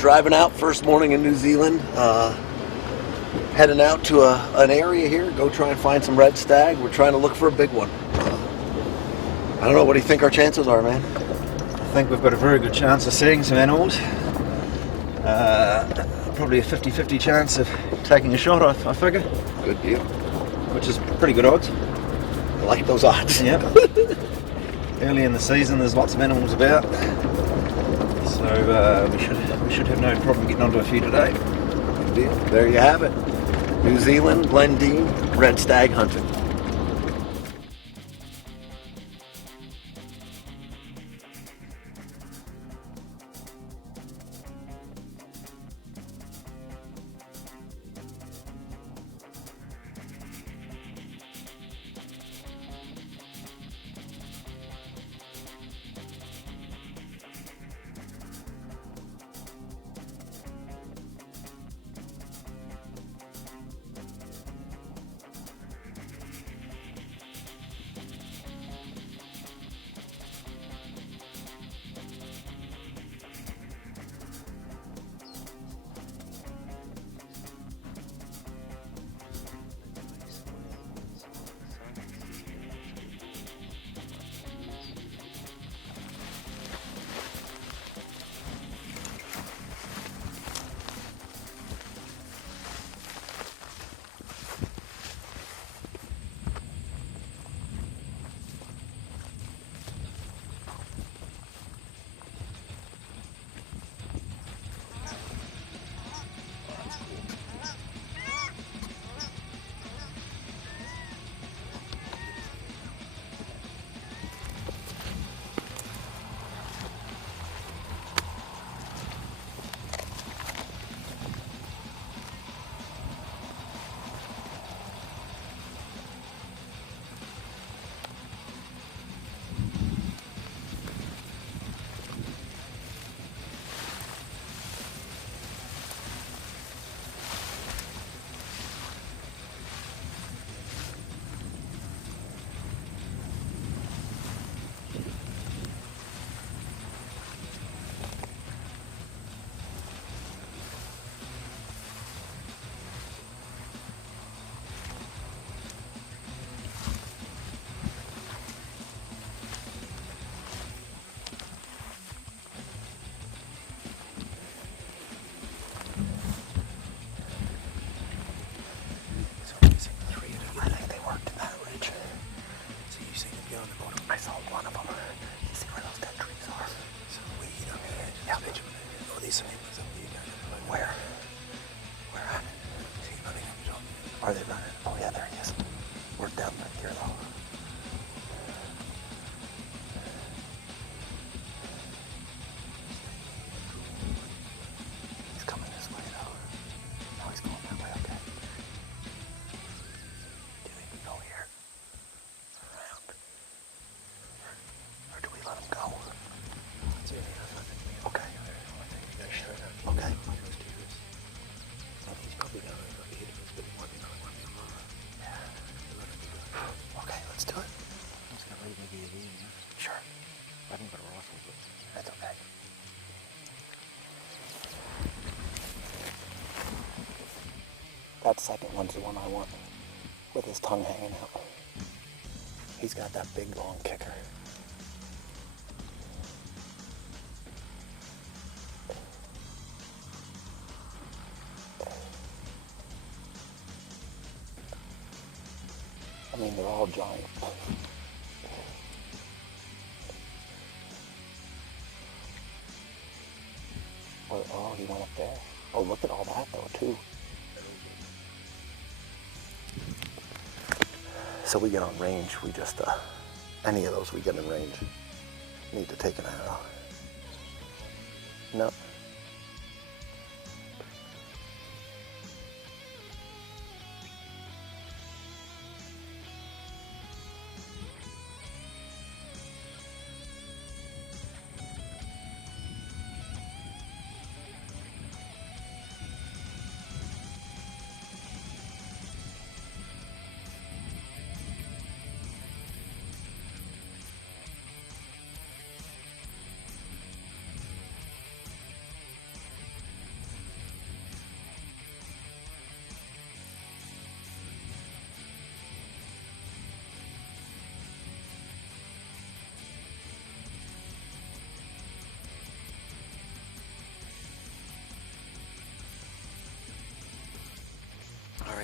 driving out first morning in New Zealand, heading out to an area here, go try and find some red stag. We're trying to look for a big one. I don't know, what do you think our chances are, man? I think we've got a very good chance of seeing some animals. Probably a 50-50 chance of taking a shot, I figure. Good deal. Which is pretty good odds. I like those odds. Yep. Early in the season, there's lots of animals about, so we should have no problem getting onto a few today. Good deal. There you have it. New Zealand, Glendine, red stag hunting. Are they running? Oh yeah, there he is. We're down right here though. He's coming this way though. No, he's going that way, okay. Do you think we go here? Around? Or do we let him go? Okay. Okay. He's probably down over here, but he might be another one. Okay, let's do it. I'm just gonna leave maybe a video. Sure. I haven't got a rifle, but That's okay. That second one's the one I want, with his tongue hanging out. He's got that big long kicker. I mean, they're all giant. Oh, he went up there. Oh, look at all that though, too. So we get on range, we just, any of those we get in range, need to take an arrow. No.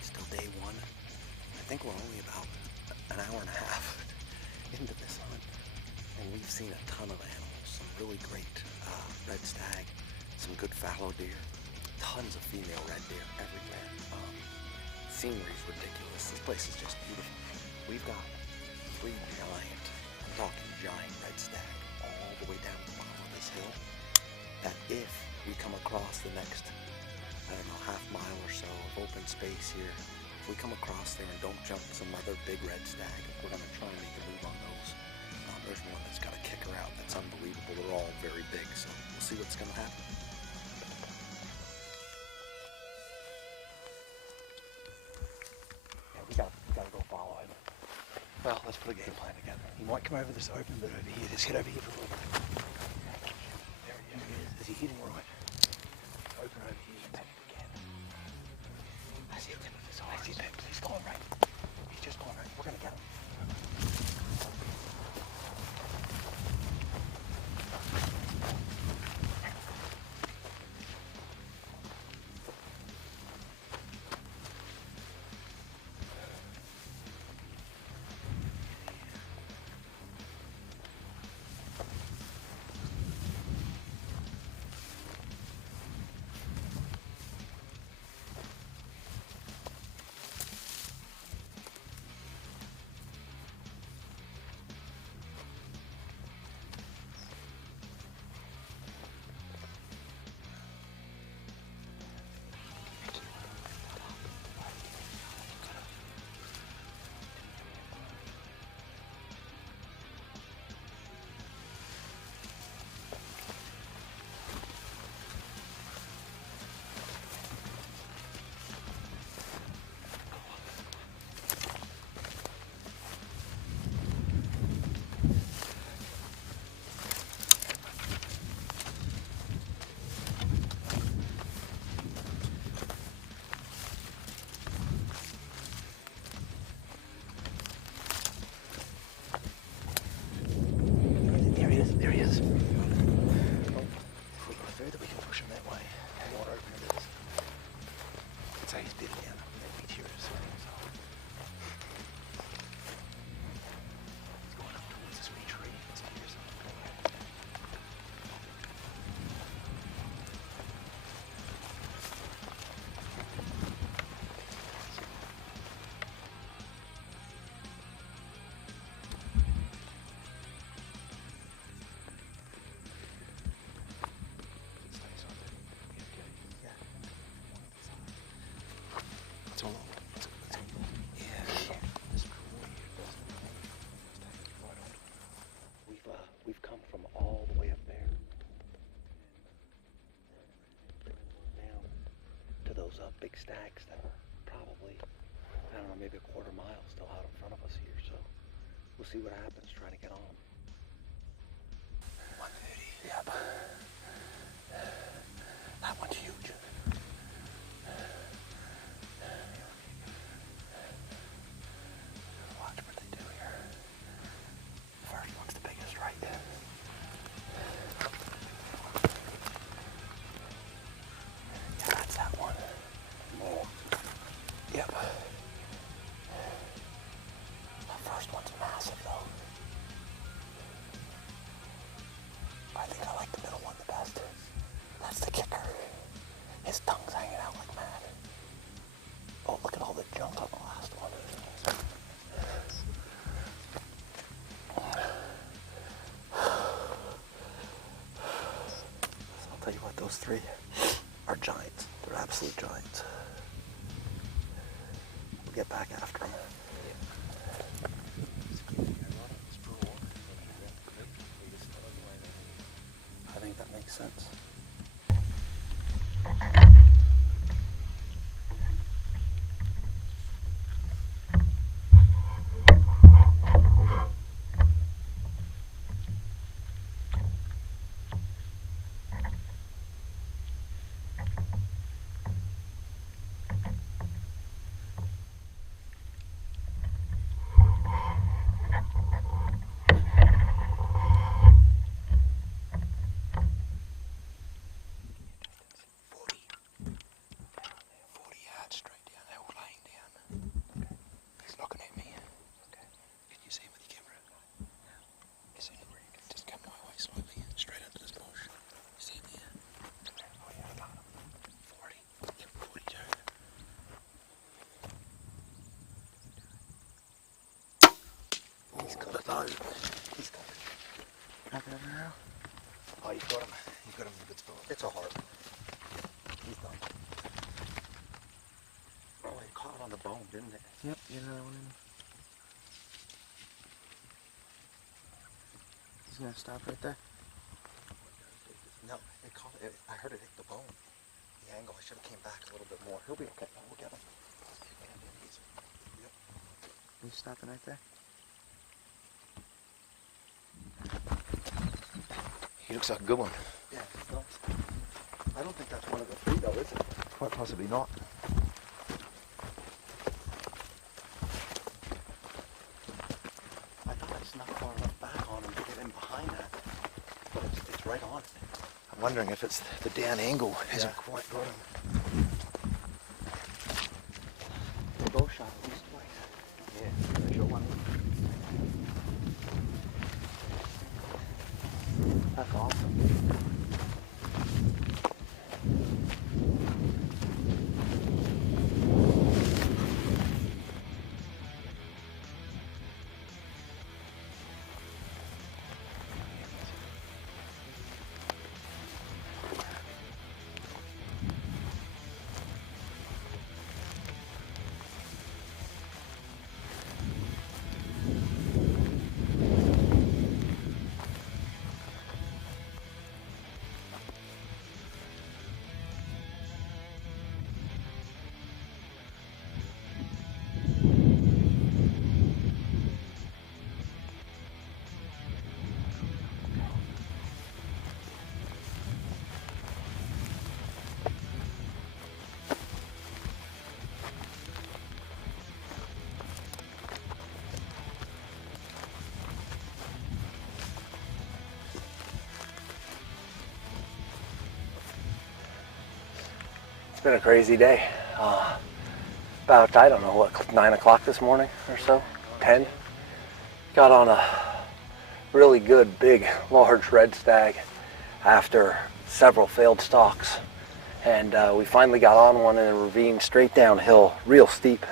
nights till day one. I think we're only about an hour and a half into this hunt, and we've seen a ton of animals, some really great red stag, some good fallow deer, tons of female red deer everywhere. Scenery's ridiculous. This place is just beautiful. We've got 3 giant, I'm talking giant red stag all the way down to the bottom of this hill, that if we come across the next, I don't know, half mile or so of open space here, if we come across there and don't jump some other big red stag, we're going to try and make a move on those. There's one that's got a kicker out that's unbelievable. They're all very big, so we'll see what's going to happen. Yeah, we gotta go follow him. Well, let's put a game plan together. He might come over this open bit over here. Just hit over here for a little bit. There he is. Is he hitting right? Open over here. Tap it again. I see the tip of his arm. I see the tip. He's going right. He's just going right. We're gonna get him. There he is. If we go further, we can push him that way. The more open it is. That's how he's beating down. Maybe here or something. So. He's going up towards this wee tree. It's up here somewhere. We've come from all the way up there down to those big stags that are probably, I don't know, maybe a quarter mile still out in front of us here. So we'll see what happens trying to get on them. 130. Yep. That one's huge. Watch what they do here. The first one's the biggest, right? Yeah, that's that one. Oh. Yep. The first one's massive, though. I think I like the middle one the best. That's the kicker. His tongue's hanging out like mad. Oh, look at all the junk on the last one. So I'll tell you what, those 3 are giants. They're absolute giants. We'll get back after them. I think that makes sense. you've got him. You've got him in a good spot. It's a heart. He's done. Oh, he caught on the bone, didn't it? Yep, you know one. He's gonna stop right there. No, it caught it. I heard it hit the bone. The angle. I should have came back a little bit more. He'll be okay. We'll get him. Yep. He's stopping right there. He looks like a good one. Yeah, he does. I don't think that's one of the three, though, is it? Quite possibly not. I thought I snuck far enough back on him to get in behind that, but it's right on. I'm wondering if it's the down angle hasn't quite got him. The bow shot at least twice. Yeah, there's your one. That's awesome. It's been a crazy day. About, I don't know, what, 9 o'clock this morning or so? 10? Got on a really good, big, large red stag after several failed stalks. And we finally got on one in a ravine straight downhill, real steep.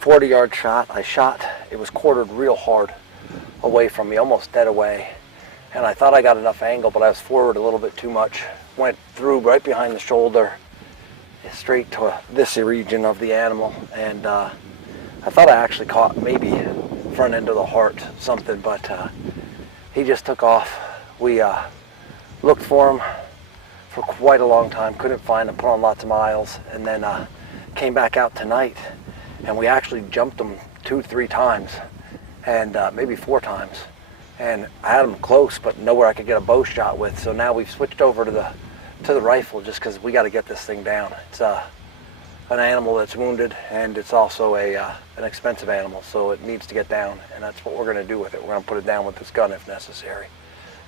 40-yard shot. I shot, it was quartered real hard away from me, almost dead away. And I thought I got enough angle, but I was forward a little bit too much. Went through right behind the shoulder, straight to this region of the animal, and I thought I actually caught maybe front end of the heart, something, but he just took off. We looked for him for quite a long time, couldn't find him, put on lots of miles, and then came back out tonight, and we actually jumped him 2-3 times, and maybe 4 times, and I had him close, but nowhere I could get a bow shot with, so now we've switched over to the rifle just because we got to get this thing down. It's an animal that's wounded, and it's also an expensive animal, so it needs to get down, and that's what we're going to do with it. We're going to put it down with this gun if necessary.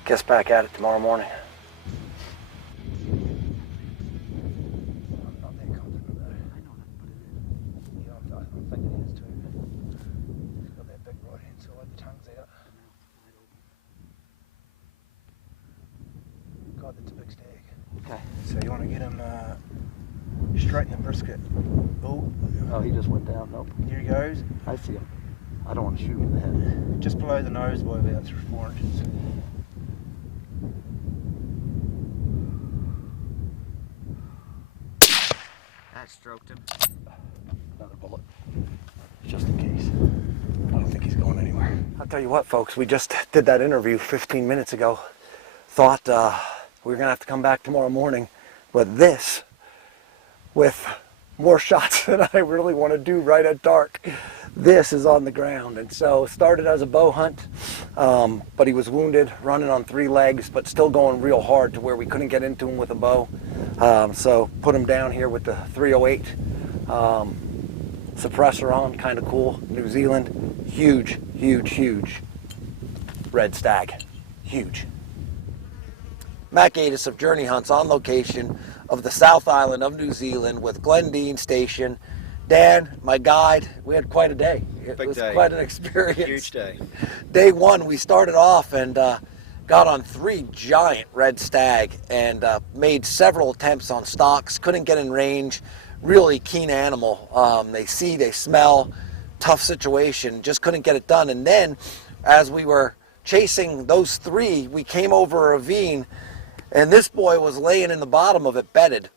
Guess back at it tomorrow morning. I'm not that confident though. I know that, but yeah, I'm thinking he is too. He's got that big right hand side, the tongue's out. God, that's a big stag. Okay. So you want to get him straight in the brisket. Oh, he just went down. Nope. Here he goes. I see him. I don't want to shoot him in the head. Just below the nose by about 4 inches. That stroked him. Another bullet. Just in case. I don't think he's going anywhere. I'll tell you what, folks. We just did that interview 15 minutes ago. Thought we were going to have to come back tomorrow morning with this, with more shots than I really want to do right at dark. This is on the ground, and so started as a bow hunt, but he was wounded, running on 3 legs, but still going real hard to where we couldn't get into him with a bow. So put him down here with the 308 suppressor on, kind of cool. New Zealand, huge, huge, huge red stag, huge. Matt Gaddis of Journey Hunts on location of the South Island of New Zealand with Glenn Dean Station. Dan, my guide, we had quite a day. It was quite an experience. Huge day. Day 1, we started off and got on 3 giant red stag and made several attempts on stalks. Couldn't get in range. Really keen animal. They see, they smell. Tough situation. Just couldn't get it done. And then, as we were chasing those 3, we came over a ravine, And this boy was laying in the bottom of it, bedded,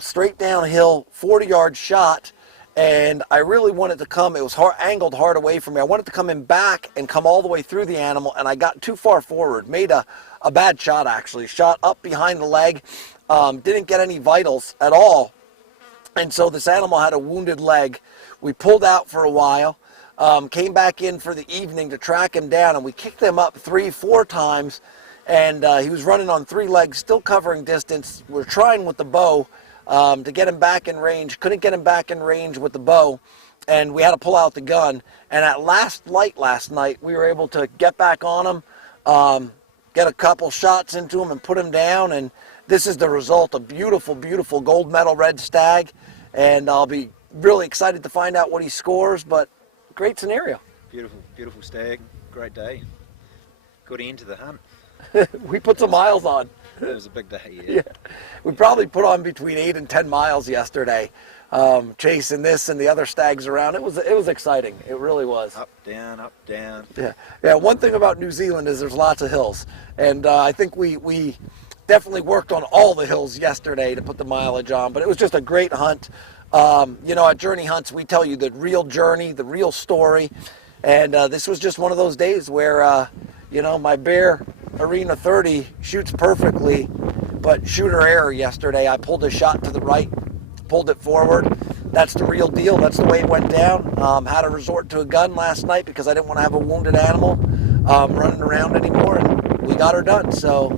straight downhill, 40-yard shot. And I really wanted to come, it was angled hard away from me. I wanted to come in back and come all the way through the animal, and I got too far forward. Made a bad shot, actually. Shot up behind the leg, didn't get any vitals at all. And so this animal had a wounded leg. We pulled out for a while, came back in for the evening to track him down, and we kicked him up 3-4 times, and he was running on 3 legs, still covering distance. We're trying with the bow to get him back in range. Couldn't get him back in range with the bow, and we had to pull out the gun. And at last light last night, we were able to get back on him, get a couple shots into him and put him down. And this is the result, a beautiful, beautiful gold medal red stag. And I'll be really excited to find out what he scores, but great scenario. Beautiful, beautiful stag. Great day. Good end to the hunt. We put some miles on. It was a big day, yeah. Yeah. We probably put on between 8 and 10 miles yesterday, chasing this and the other stags around. It was exciting. It really was. Up, down, up, down. Yeah. Yeah. One thing about New Zealand is there's lots of hills, and I think we definitely worked on all the hills yesterday to put the mileage on. But it was just a great hunt. You know, at Journey Hunts, we tell you the real journey, the real story, and this was just one of those days where you know, my Bear Arena 30 shoots perfectly, but shooter error yesterday. I pulled a shot to the right, pulled it forward. That's the real deal. That's the way it went down. Had to resort to a gun last night because I didn't want to have a wounded animal running around anymore, and we got her done. So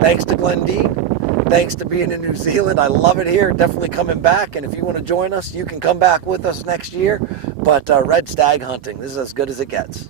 thanks to Glendine. Thanks to being in New Zealand. I love it here. Definitely coming back. And if you want to join us, you can come back with us next year. But red stag hunting, this is as good as it gets.